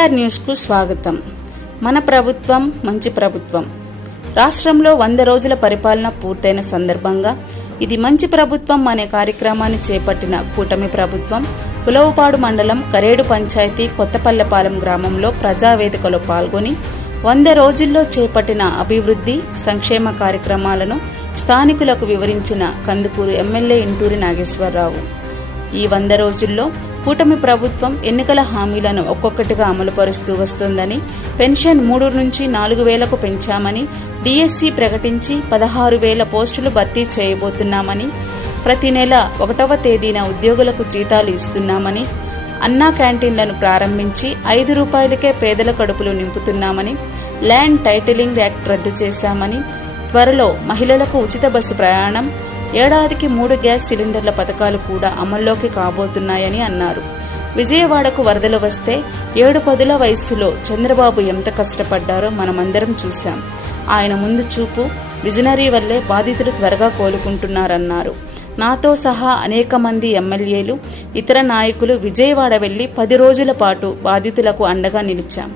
GR న్యూస్కు స్వాగతం. మన ప్రభుత్వం మంచి ప్రభుత్వం. రాష్ట్రంలో వంద రోజుల పరిపాలన పూర్తయిన సందర్భంగా ఇది మంచి ప్రభుత్వం అనే కార్యక్రమాన్ని చేపట్టిన కూటమి ప్రభుత్వం పులవపాడు మండలం కరేడు పంచాయతీ కొత్తపల్లెపాలెం గ్రామంలో ప్రజావేదికలో పాల్గొని వంద రోజుల్లో చేపట్టిన అభివృద్ధి సంక్షేమ కార్యక్రమాలను స్థానికులకు వివరించిన కందుకూరు ఎమ్మెల్యే ఇంటూరి నాగేశ్వరరావు. ఈ వంద రోజుల్లో కూటమి ప్రభుత్వం ఎన్నికల హామీలను ఒక్కొక్కటిగా అమలుపరుస్తూ వస్తోందని పెన్షన్ మూడు నుంచి నాలుగు వేలకు పెంచామని డిఎస్సి ప్రకటించి పదహారు వేల పోస్టులు భర్తీ చేయబోతున్నామని ప్రతి నెల ఒకటవ తేదీన ఉద్యోగులకు జీతాలు ఇస్తున్నామని అన్నా క్యాంటీన్లను ప్రారంభించి ఐదు రూపాయలకే పేదల కడుపులు నింపుతున్నామని ల్యాండ్ టైటిలింగ్ యాక్ట్ రద్దు చేశామని త్వరలో మహిళలకు ఉచిత బస్సు ప్రయాణం ఏడాదికి మూడు గ్యాస్ సిలిండర్ల పథకాలు కూడా అమల్లోకి కాబోతున్నాయని అన్నారు. విజయవాడకు వరదలు వస్తే ఏడు పదుల వయస్సులో చంద్రబాబు ఎంత కష్టపడ్డారో మనమందరం చూశాం. ఆయన ముందు చూపు విజనరీ వల్లే బాధితులు త్వరగా కోలుకుంటున్నారన్నారు. నాతో సహా అనేక మంది ఎమ్మెల్యేలు ఇతర నాయకులు విజయవాడ వెళ్ళి పది రోజుల పాటు బాధితులకు అండగా నిలిచాం.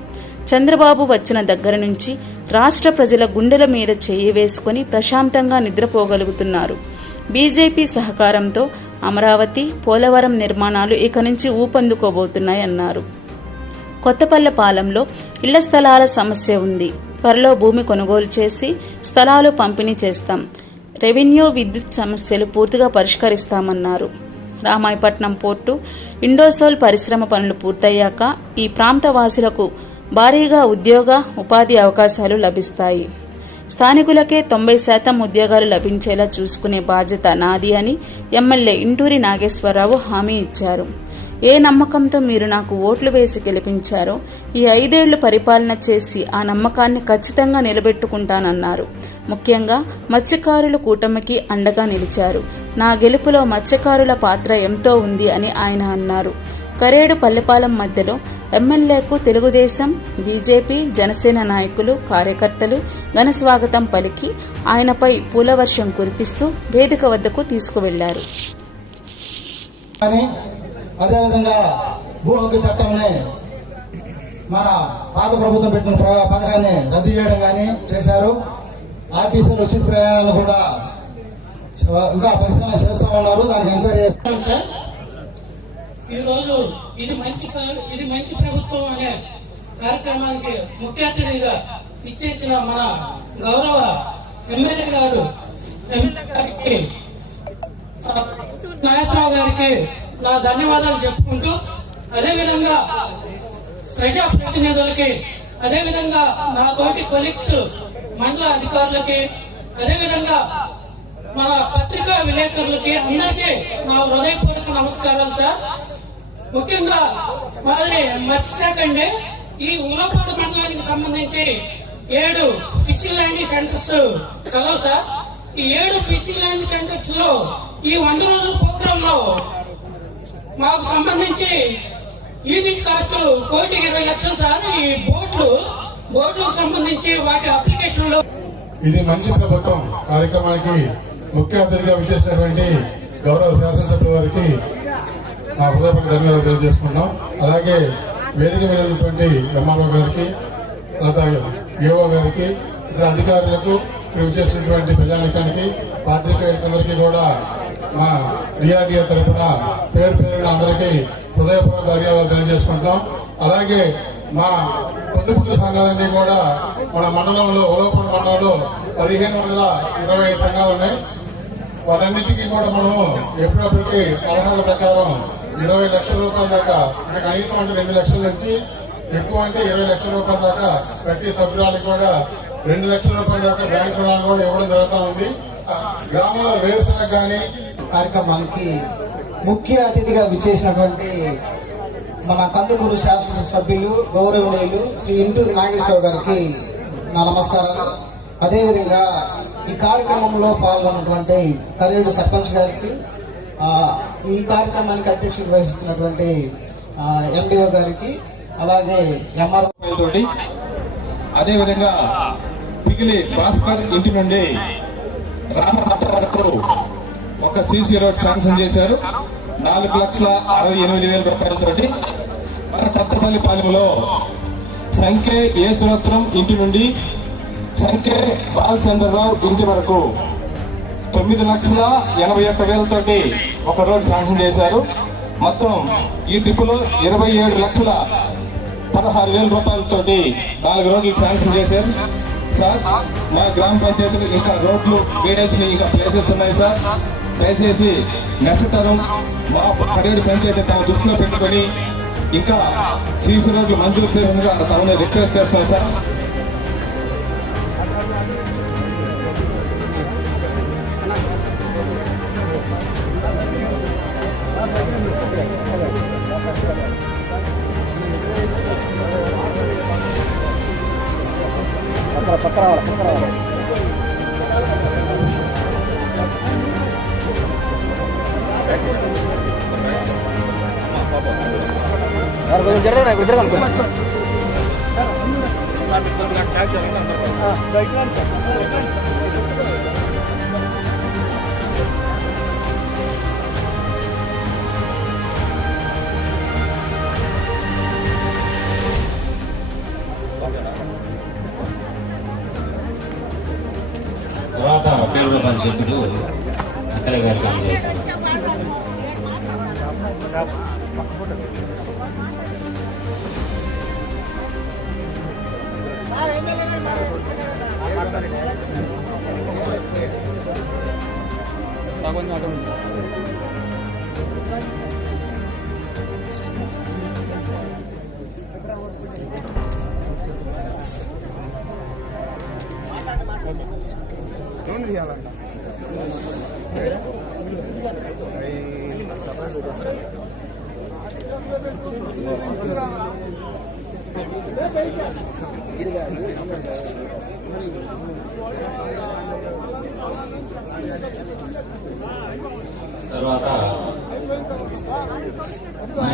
చంద్రబాబు వచ్చిన దగ్గర నుంచి రాష్ట్ర ప్రజల గుండెల మీద చేయి వేసుకుని ప్రశాంతంగా నిద్రపోగలుగుతున్నారు. బీజేపీ సహకారంతో అమరావతి పోలవరం నిర్మాణాలు ఇక నుంచి ఊపందుకోబోతున్నాయన్నారు. కొత్తపల్లెపాలెంలో ఇళ్ళ స్థలాల సమస్య ఉంది. త్వరలో భూమి కొనుగోలు చేసి స్థలాలు పంపిణీ చేస్తాం. రెవెన్యూ విద్యుత్ సమస్యలు పూర్తిగా పరిష్కరిస్తామన్నారు. రామాయపట్నం పోర్టు ఇండోసోల్ పరిశ్రమ పనులు పూర్తయ్యాక ఈ ప్రాంత వాసులకు భారీగా ఉద్యోగ ఉపాధి అవకాశాలు లభిస్తాయి. స్థానికులకే తొంభై శాతం ఉద్యోగాలు లభించేలా చూసుకునే బాధ్యత నాది అని ఎమ్మెల్యే ఇంటూరి నాగేశ్వరరావు హామీ ఇచ్చారు. ఏ నమ్మకంతో మీరు నాకు ఓట్లు వేసి గెలిపించారో ఈ ఐదేళ్ళు పరిపాలన చేసి ఆ నమ్మకాన్ని ఖచ్చితంగా నిలబెట్టుకుంటానన్నారు. ముఖ్యంగా మత్స్యకారుల కూటమికి అండగా నిలిచారు. నా గెలుపులో మత్స్యకారుల పాత్ర ఎంతో ఉంది అని ఆయన అన్నారు. కరేడు పల్లెపాలెం మధ్యలో ఎమ్మెల్యేకు తెలుగుదేశం బీజేపీ జనసేన నాయకులు కార్యకర్తలు ఘనస్వాగతం పలికి ఆయనపై పూలవర్షం కురిపిస్తూ వేదిక వద్దకు తీసుకువెళ్ళారు. అదేవిధంగా భూ హక్కు చట్టంని మన పాత ప్రభుత్వం పెట్టిన పథకాన్ని రద్దు చేయడం కానీ చేశారు. ఆర్టీసీలు ఉచిత ప్రయాణాలు కూడా ఇంకా పరిశీలన చేస్తూ ఉన్నారు. దానికి ఎంక్వైరీ చేస్తారు సార్ ఈ రోజు ఇది మంచి ఇది మంచి ప్రభుత్వం అనే కార్యక్రమానికి ముఖ్య అతిథిగా ఇచ్చేసిన మన గౌరవ ఎమ్మెల్యే గారు ఎమ్మెల్యే గారికి నాగేశ్వరరావు గారికి నా ధన్యవాదాలు చెప్పుకుంటూ అదేవిధంగా ప్రజాప్రతినిధులకి అదేవిధంగా నా తోటి కొలీగ్స్ మండల అధికారులకి అదేవిధంగా మన పత్రికా విలేకరులకి అందరికీ నా హృదయపూర్వక నమస్కారాలు సార్. ముఖ్యంగా మాది మత్స్యశాఖ ఈ ఉలపాడు మండలానికి సంబంధించి ఏడు ఫిషింగ్ ల్యాండింగ్ సెంటర్స్ కలవు సార్. ఈ ఏడు ఫిషింగ్ ల్యాండింగ్ సెంటర్స్లో ఈ వంద రోజుల ప్రోగ్రామ్లో మాకు సంబంధించి యూనిట్ కాస్ట్ కోటి ఇరవై లక్షలు సార్. ఈ బోట్లు బోట్లకు సంబంధించి వాటి అప్లికేషన్లో ఇది మంచి ప్రభుత్వం కార్యక్రమానికి ముఖ్య అతిథిగా విచ్చేసినటువంటి గౌరవ శాసనసభ్యుల వారికి నా హృదయపూర్వక ధన్యవాదాలు తెలియజేసుకుంటున్నాం. అలాగే వేదిక వెళ్ళినటువంటి ఎంఆర్ఓ గారికి తర్వాత ఏఓ గారికి ఇతర అధికారులకు ఇక్కడ చేసినటువంటి ప్రజానికానికి పాత్రికేయులందరికీ కూడా మా డిఆర్డీఏ తరఫున పేరు పేరున అందరికీ హృదయపూర్వక ధన్యవాదాలు తెలియజేసుకుంటాం అలాగే మా పొందుపుత్ర సంఘాలన్నీ కూడా మన మండలంలో ఉలవపూడి మండలంలో పదిహేను వందల ఇరవై సంఘాలు ఉన్నాయి. వాటన్నిటికీ కూడా మనము ఎప్పుడప్పటికి కరణాల ప్రకారం ఇరవై లక్షల రూపాయల దాకా అంటే కనీసం అంటే రెండు లక్షల నుంచి ఎక్కువ అంటే ఇరవై లక్షల రూపాయల దాకా ప్రతి సభ్యురాలకి కూడా రెండు లక్షల రూపాయల దాకా బ్యాంకు రుణాలు కూడా ఇవ్వడం జరుగుతూ ఉంది. గ్రామాల వేరుశనగ కానీ కార్యక్రమానికి ముఖ్య అతిథిగా విచ్చేసినటువంటి మన కందుకూరు శాసన సభ్యులు గౌరవనీయులు శ్రీ ఇంటూరు నాగేశ్వరరావు గారికి నా నమస్కారాలు. అదేవిధంగా ఈ కార్యక్రమంలో పాల్గొన్నటువంటి కరేడు సర్పంచ్ గారికి ఈ కార్యక్రమానికి అధ్యక్షత వహిస్తున్నటువంటి ఎండిఓ గారికి అలాగే ఎంఆర్ తోటి అదేవిధంగా పిగిలి భాస్కర్ ఇంటి నుండి రామనాథ ఒక సీసీ రోడ్ శాంక్షన్ చేశారు. నాలుగు లక్షల అరవై ఎనిమిది వేల రూపాయలతోటి మన కొత్తపల్లి పాలెంలో సంఖ్య ఏసురత్నం ఇంటి నుండి సంఖ్య బాలచంద్రరావు ఇంటి వరకు. తొమ్మిది లక్షల ఎనభై ఒక్క వేలతోటి ఒక రోడ్ శాంక్షన్ చేశారు. మొత్తం ఈ ట్రిప్పులో ఇరవై ఏడు లక్షల పదహారు వేల రూపాయలతోటి నాలుగు రోడ్లు శాంక్షన్ చేశారు. సార్ మా గ్రామ పంచాయతీలు ఇంకా రోడ్లు వేయడానికి ఇంకా ప్లేసెస్ ఉన్నాయి సార్. దయచేసి నెక్స్ట్ తరం మా పడేడు పంచాయతీ తమ దృష్టిలో పెట్టుకొని ఇంకా సీసీ రోడ్లు మంజూరు చేయాలని తమని రిక్వెస్ట్ చేస్తాం సార్. తర్వాత పేరు పరిషత్తులు అక్కల గారికి అందజేస్తారు తర్వాత మన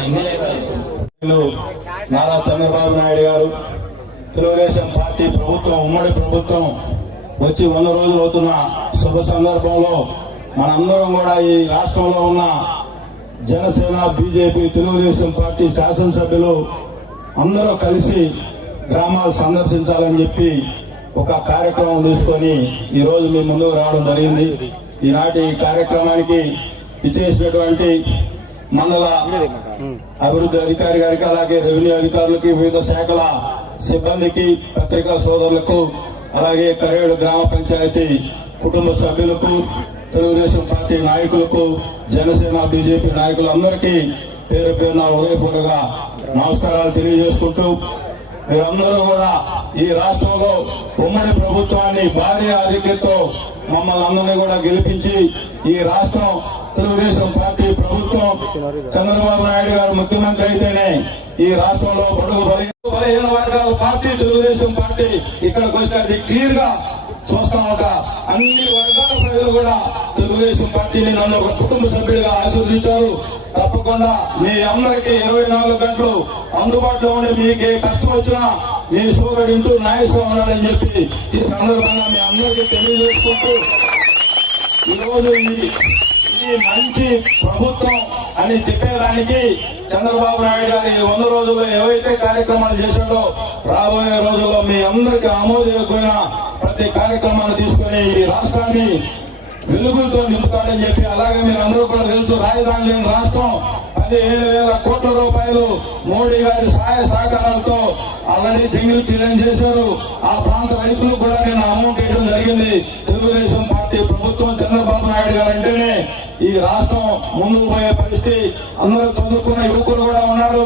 ఎమ్మెల్యే నారా చంద్రబాబు నాయుడు గారు. తెలుగుదేశం పార్టీ ప్రభుత్వం ఉమ్మడి ప్రభుత్వం వచ్చి వంద రోజులు అవుతున్న శుభ సందర్భంలో మనందరం కూడా ఈ రాష్ట్రంలో ఉన్న జనసేన బీజేపీ తెలుగుదేశం పార్టీ శాసనసభ్యులు అందరూ కలిసి గ్రామాలు సందర్శించాలని చెప్పి ఒక కార్యక్రమం తీసుకొని ఈ రోజు మీ ముందుకు రావడం జరిగింది. ఈనాటి ఈ కార్యక్రమానికి ఇచ్చేసినటువంటి మండల అభివృద్ధి అధికారి గారికి అలాగే రెవెన్యూ అధికారులకి వివిధ శాఖల సిబ్బందికి పత్రికా సోదరులకు అలాగే కరేడు గ్రామ పంచాయతీ కుటుంబ సభ్యులకు తెలుగుదేశం పార్టీ నాయకులకు జనసేన బీజేపీ నాయకులందరికీ పేరు పేరున హృదయపూర్వక నమస్కారాలు తెలియజేసుకుంటూ మీరందరూ కూడా ఈ రాష్ట్రంలో ఉమ్మడి ప్రభుత్వాన్ని భారీ ఆధిక్యతతో మమ్మల్ని అందరినీ కూడా గెలిపించి ఈ రాష్ట్రం తెలుగుదేశం పార్టీ ప్రభుత్వం చంద్రబాబు నాయుడు గారు ముఖ్యమంత్రి అయితేనే ఈ రాష్ట్రంలో బడుగు బలహీన పార్టీ తెలుగుదేశం పార్టీ ఇక్కడికి వచ్చినది క్లియర్గా చూస్తామట అన్ని వర్గాల ప్రజలు కూడా తెలుగుదేశం పార్టీని నన్ను ఒక కుటుంబ సభ్యుడిగా ఆశీర్వదించారు. తప్పకుండా మీ అందరికీ ఇరవై నాలుగు గంటలు అందుబాటులో ఉండి మీకు ఏ కష్టం వచ్చినా మీ సోదరుడు ఇంటూ నాయస్వామి ఉన్నాడని చెప్పి ఈ సందర్భంగా మీ అందరికీ తెలియజేసుకుంటూ ఈ రోజు మంచి ప్రభుత్వం అని చెప్పేదానికి చంద్రబాబు నాయుడు గారు ఈ వంద రోజుల్లో ఏవైతే కార్యక్రమాలు చేశాడో రాబోయే రోజుల్లో మీ అందరికీ ఆమోదయోగ్యమైన ప్రతి కార్యక్రమాన్ని తీసుకుని ఈ రాష్ట్రాన్ని వెలుగులతో నింపుతాడని చెప్పి అలాగే మీరు అందరూ కూడా తెలుసు రాజధాని లేని రాష్ట్రం పదిహేను వేల కోట్ల రూపాయలు మోడీ గారి సహాయ సహకారాలతో ఆల్రెడీ జంగిల్ క్లియర్ చేశారు. ఆ ప్రాంత రైతులకు కూడా నేను అమౌంట్ ఇవ్వడం జరిగింది. తెలుగుదేశం పార్టీ ప్రభుత్వం చంద్రబాబు నాయుడు గారు అంటేనే ఈ రాష్ట్రం ముందుకు పోయే పరిస్థితి. అందరూ చదువుకున్న యువకులు కూడా ఉన్నారు.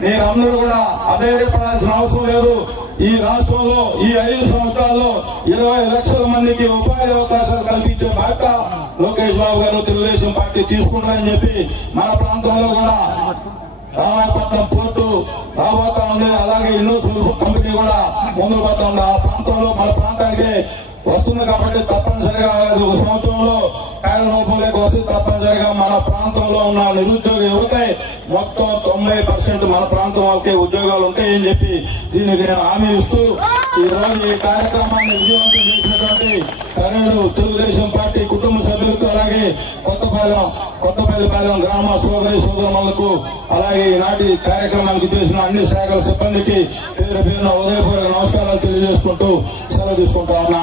మీరందరూ కూడా అధైర్యపడాల్సిన అవసరం లేదు. ఈ రాష్ట్రంలో ఈ ఐదు సంవత్సరాల్లో ఇరవై లక్షల మందికి ఉపాధి అవకాశాలు కల్పించే బాధ్యత లోకేష్ బాబు గారు తెలుగుదేశం పార్టీ తీసుకుంటారని చెప్పి మన ప్రాంతంలో కూడా రామాయపట్నం పోర్టు రాబోతా ఉంది. అలాగే ఎన్నో కంపెనీ కూడా ముందు పోతా ఉంది. ఆ ప్రాంతంలో మన ప్రాంతానికి వస్తుంది కాబట్టి తప్పనిసరిగా ఒక సంవత్సరంలో కార్యరూపంలోకి వస్తే తప్పనిసరిగా మన ప్రాంతంలో ఉన్న నిరుద్యోగ యువతే మొత్తం తొంభై పర్సెంట్ మన ప్రాంతం వాళ్ళకే ఉద్యోగాలు ఉంటాయని చెప్పి దీనికి నేను హామీ ఇస్తూ ఈ రోజు ఈ కార్యక్రమాన్ని విజయవంతం చేసినటువంటి కర్నూలు తెలుగుదేశం పార్టీ కుటుంబ సభ్యులకు అలాగే కొత్తపాలెం కొత్తపల్లిపాలెం గ్రామ సోదరి సోదరులకు అలాగే ఈనాటి కార్యక్రమానికి చేసిన అన్ని శాఖల సిబ్బందికి పేరు పేరున ఉదయపూర్వక నమస్కారాలు తెలియజేసుకుంటూ సెలవు తీసుకుంటా ఉన్నా